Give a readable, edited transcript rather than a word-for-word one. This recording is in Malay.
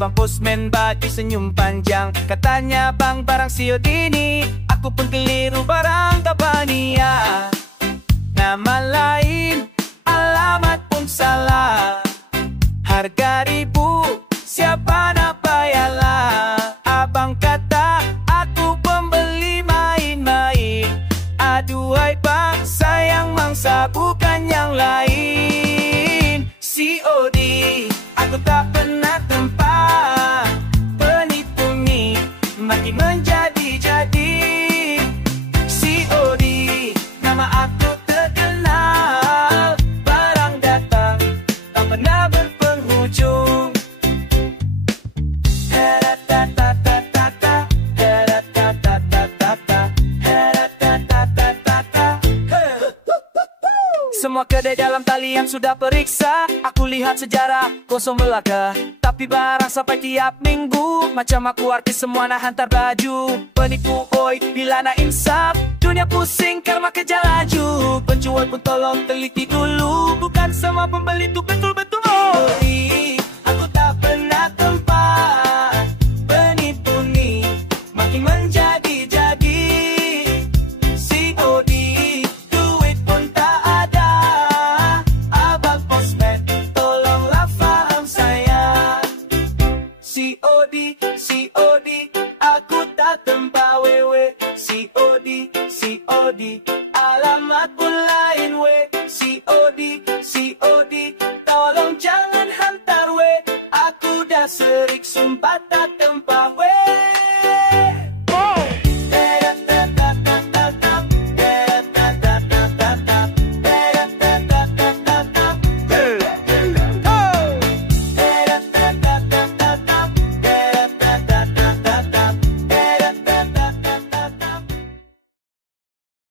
Abang postman bagi senyum panjang, katanya bang barang COD ni. Aku pun keliru barang Tabania, nama lain, alamat pun salah. Harga ribu, siapa nak bayarlah. Abang kata aku pembeli main-main. Aduhai bang, sayang mangsa bukan yang lain. COD, aku tak pernah tempat. Penipu ni makin menjadi-jadi. COD, nama aku terkenal. Barang datang, tak pernah berpenghujung. Semua kedai dalam talian sudah periksa. Aku lihat sejarah kosong belaka, tapi barang sampai tiap minggu. Macam aku artis semua nak hantar baju. Penipu oi, bila nak insaf. Dunia pusing karena kerja laju. Penjual pun tolong teliti dulu. Bukan semua pembeli tu betul-betul oi. Aku tak pernah tempat. Penipu ni makin menjadi-jadi. COD, duit pun tak ada. Abang postman, tolonglah faham saya. COD, COD, aku tak tempat wewe. COD, COD, alamat pun lain we. COD, COD, tolong jangan hantar we. Aku dah serik sumpah tak tempat we.